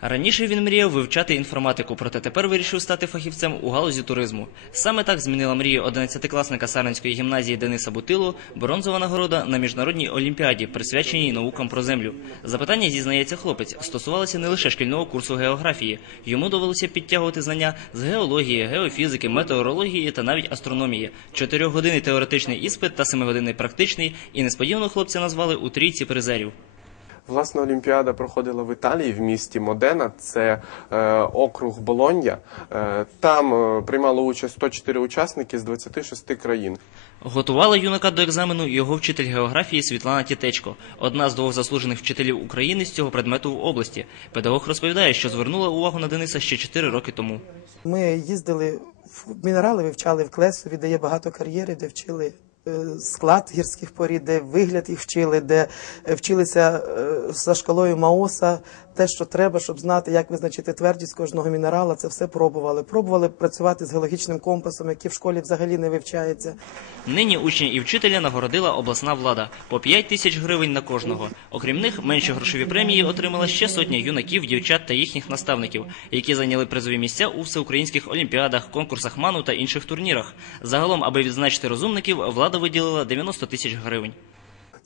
Раніше він мріяв вивчати інформатику, проте тепер вирішив стати фахівцем у галузі туризму. Саме так змінила мрію 11-класника Сарненської гімназії Дениса Бутилу бронзова нагорода на міжнародній олімпіаді, присвяченій наукам про землю. Запитання, зізнається хлопець, стосувалося не лише шкільного курсу географії. Йому довелося підтягувати знання з геології, геофізики, метеорології та навіть астрономії. Чотирьохгодинний теоретичний іспит та семигодинний практичний, і несподівано хлопця назвали у трійці призерів. Власне, Олімпіада проходила в Італії в місті Модена, це е, округ Болонья. Е, там е, приймало участь 104 учасники з 26 країн. Готувала юнака до екзамену його вчитель географії Світлана Тітечко, одна з двох заслужених вчителів України з цього предмету в області. Педагог розповідає, що звернула увагу на Дениса ще 4 роки тому. Ми їздили в мінерали, вивчали в Клесові, де є багато кар'єрів, де вчили склад гірських порід, де вигляд їх вчили, де е, вчилися е, за шкалою Маоса. Те, що треба, щоб знати, як визначити твердість кожного мінерала, це все пробували. Пробували працювати з геологічним компасом, який в школі взагалі не вивчається. Нині учні і вчителя нагородила обласна влада по 5 тисяч гривень на кожного. Окрім них, менші грошові премії отримала ще сотня юнаків, дівчат та їхніх наставників, які зайняли призові місця у всеукраїнських олімпіадах, конкурсах ману та інших турнірах. Загалом, аби відзначити розумників, влада виділила 90 тисяч гривень.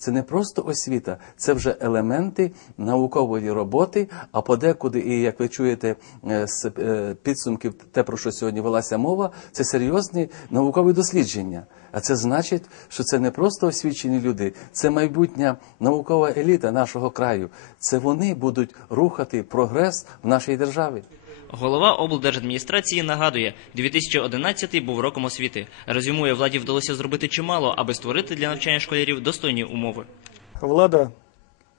Це не просто освіта, це вже елементи наукової роботи. А подекуди, і як ви чуєте е, з е, підсумків, те про що сьогодні велася мова, це серйозні наукові дослідження. А це значить, що це не просто освічені люди, це майбутня наукова еліта нашого краю. Це вони будуть рухати прогрес в нашій державі. Голова облдержадміністрації нагадує, 2011 був роком освіти. Резюмує, владі вдалося зробити чимало, аби створити для навчання школярів достойні умови. Влада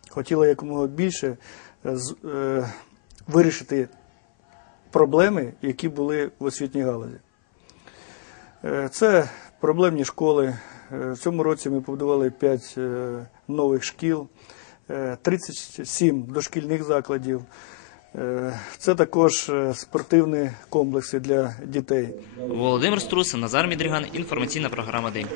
хотіла якомога більше е, е, вирішити проблеми, які були в освітній галузі. Е, Це проблемні школи. В цьому році ми побудували 5 нових шкіл, е, 37 дошкільних закладів. Це також спортивні комплекси для дітей. Володимир Струс, Назар Мідріган, інформаційна програма День.